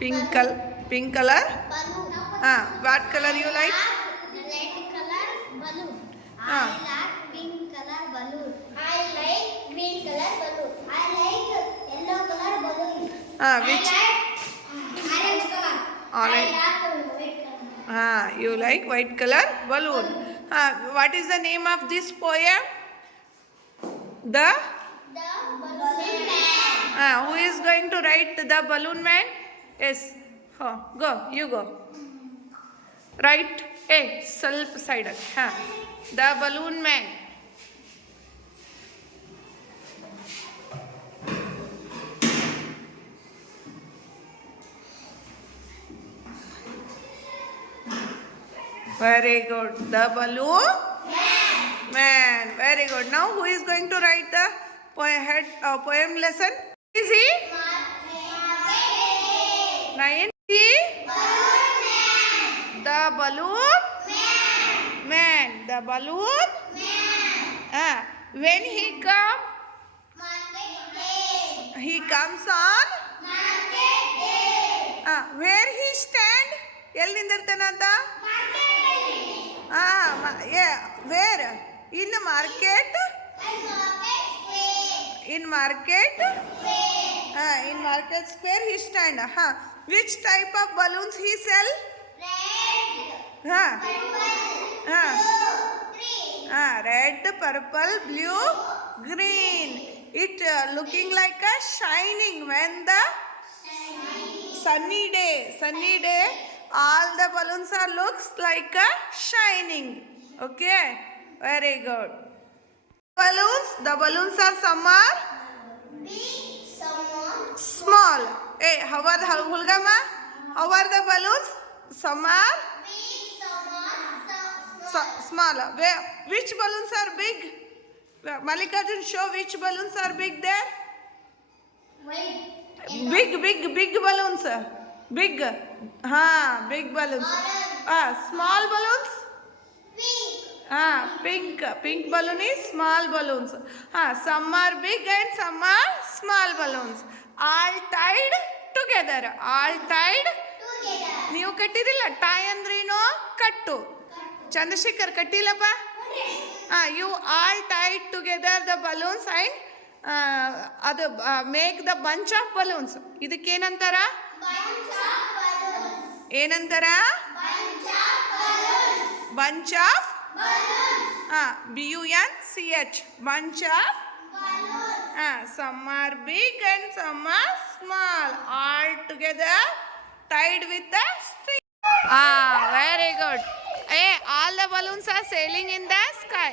Pink color. Balloon. What color you like? Red color balloon. Ah. I like pink color balloon. I like green color balloon. I like yellow color balloon. Which? I like orange color. Orange. I like white color. You like white color balloon. What is the name of this poem? The Balloon man. Who is going to write the balloon man? Yes. Go. You go. Write. Hey, ಸ್ವಲ್ಪ side. The balloon man. Very good. The balloon man. Very good. Now who is going to write the poem lesson? Is he? Nayan. The balloon man. The balloon man. When he comes on. Where he stand? ಎಲ್ಲಿ ನಿಂದಿರ್ತಾನಂತ? Where? In the market? In market? In market square he stand. Which type of balloons he sell? Red, purple, blue, green. It looking like a shining when the sunny day. All the balloons are looks like a shining. Okay, very good. The balloons are some are small. Hey, how are the Hulgama? How are the balloons? Some are small. Which balloons are big? Mallikarjun, show which balloons are big there. Big balloons. Big. Big balloons. Small balloons. Pink balloon is small balloons. Some are big and some are small balloons. All tied together. ನೀವು ಕಟ್ಟಿರಿಲ್ಲ tie ಅಂದ್ರೇನು ಕಟ್ಟು ಚಂದ್ರಶೇಖರ್ ಕಟ್ಟಿಲ್ಲಪ್ಪ you all tied together the balloons and ಅದು make the bunch of balloons ಇದಕ್ಕೇನಂತಾರ bunch of bunch bunch of some are big and some are small all together tied with a string. Very good. All the balloons are sailing in the sky.